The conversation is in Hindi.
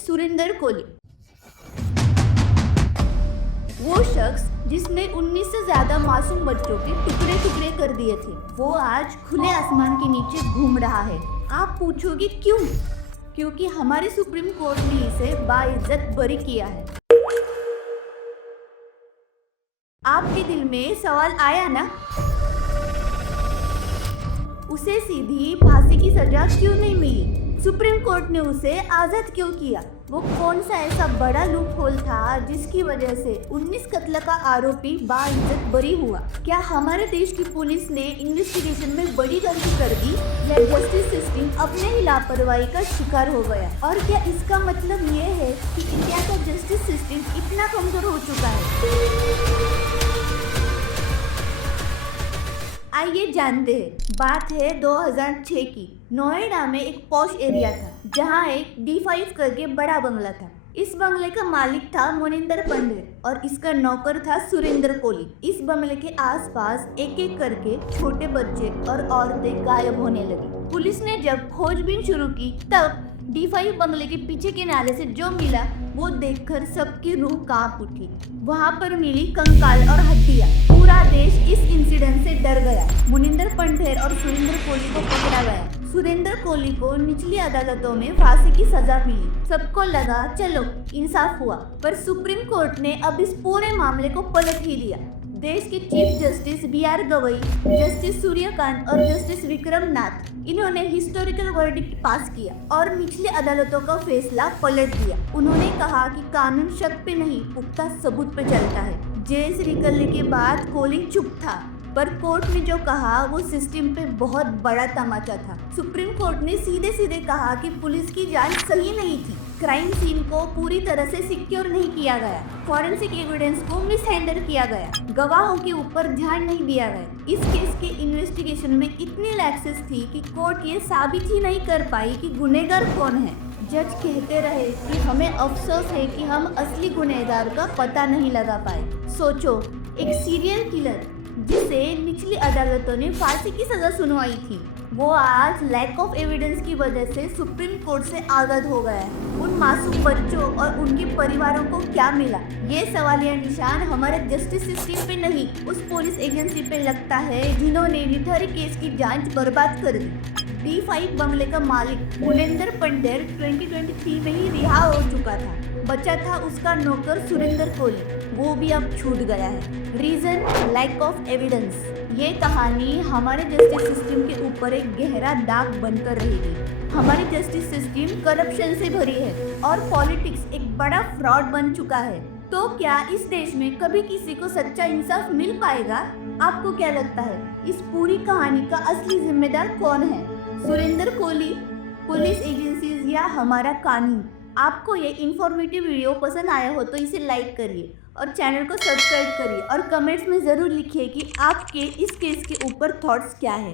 सुरेंद्र कोहली। वो शख्स जिसने 19 से ज्यादा मासूम बच्चों के टुकड़े टुकड़े कर दिए थे, वो आज खुले आसमान के नीचे घूम रहा है। आप पूछोगे क्यों? क्योंकि हमारे सुप्रीम कोर्ट ने इसे बाइज्जत बरी किया है। आपके दिल में सवाल आया ना, उसे सीधी फांसी की सजा क्यों नहीं मिली? सुप्रीम कोर्ट ने उसे आजाद क्यों किया? वो कौन सा ऐसा बड़ा लूप होल था जिसकी वजह से 19 कत्ल का आरोपी बाइज्जत बरी हुआ? क्या हमारे देश की पुलिस ने इन्वेस्टिगेशन में बड़ी गलती कर दी या जस्टिस सिस्टम अपने ही लापरवाही का शिकार हो गया? और क्या इसका मतलब ये है कि इंडिया का जस्टिस सिस्टम इतना कमजोर हो चुका है? आइए जानते हैं। बात है 2006 की। नोएडा में एक पॉश एरिया था जहां एक D5 करके बड़ा बंगला था। इस बंगले का मालिक था मोनिंदर पंडे और इसका नौकर था सुरेंद्र कोहली। इस बंगले के आसपास एक एक करके छोटे बच्चे और औरतें गायब होने लगी। पुलिस ने जब खोजबीन शुरू की तब D5 बंगले के पीछे के नाले से जो मिला वो देखकर सबकी रूह कांप उठी। वहाँ पर मिली कंकाल और हड्डियाँ। पूरा देश इस इंसिडेंट से डर गया। मोनिंदर पंडेर और सुरेंद्र कोहली को पकड़ा गया। सुरेंद्र कोहली को निचली अदालतों में फांसी की सजा मिली। सबको लगा चलो इंसाफ हुआ, पर सुप्रीम कोर्ट ने अब इस पूरे मामले को पलट ही दिया। देश के chief justice BR Gavai, justice Suryakant और जस्टिस विक्रम नाथ, इन्होंने हिस्टोरिकल वर्डिक्ट पास किया और निचली अदालतों का फैसला पलट दिया। उन्होंने कहा कि कानून शक पे नहीं, पुख्ता सबूत पे चलता है। जेल से निकलने के बाद कोहली चुप था, पर कोर्ट ने जो कहा वो सिस्टम पे बहुत बड़ा तमाचा था। सुप्रीम कोर्ट ने सीधे सीधे कहा कि पुलिस की जांच सही नहीं थी, क्राइम सीन को पूरी तरह से सिक्योर नहीं किया गया, फॉरेंसिक एविडेंस को मिसहैंडल किया गया, गवाहों के ऊपर ध्यान नहीं दिया गया। इस केस के इन्वेस्टिगेशन में इतनी लैक्सेस थी कि कोर्ट ये साबित ही नहीं कर पाई कि गुनहगार कौन है। जज कहते रहे कि हमें अफसोस है कि हम असली गुनहगार का पता नहीं लगा पाए। सोचो, एक सीरियल किलर जिसे निचली अदालतों ने फांसी की सजा सुनवाई थी, वो आज लैक ऑफ एविडेंस की वजह से सुप्रीम कोर्ट से आजाद हो गया है। उन मासूम बच्चों और उनके परिवारों को क्या मिला? ये सवालिया निशान हमारे जस्टिस सिस्टम पे नहीं, उस पुलिस एजेंसी पे लगता है जिन्होंने निठहरी केस की जांच बर्बाद कर दी। D5 बंगले का मालिक मोनिंदर पंडेर 2023 में ही रिहा हो चुका था। बचा था उसका नौकर सुरेंद्र कोहली, वो भी अब छूट गया है। Reason lack of evidence. ये कहानी हमारे जस्टिस सिस्टम के ऊपर एक गहरा दाग बनकर रहेगी। हमारी जस्टिस सिस्टम करप्शन से भरी है और पॉलिटिक्स एक बड़ा फ्रॉड बन चुका है। तो क्या इस देश में कभी किसी को सच्चा इंसाफ मिल पाएगा? आपको क्या लगता है, इस पूरी कहानी का असली जिम्मेदार कौन है? सुरेंद्र कोहली, पुलिस एजेंसीज या हमारा कानून? आपको ये इन्फॉर्मेटिव वीडियो पसंद आया हो तो इसे लाइक करिए और चैनल को सब्सक्राइब करिए और कमेंट्स में ज़रूर लिखिए कि आपके इस केस के ऊपर थॉट्स क्या है।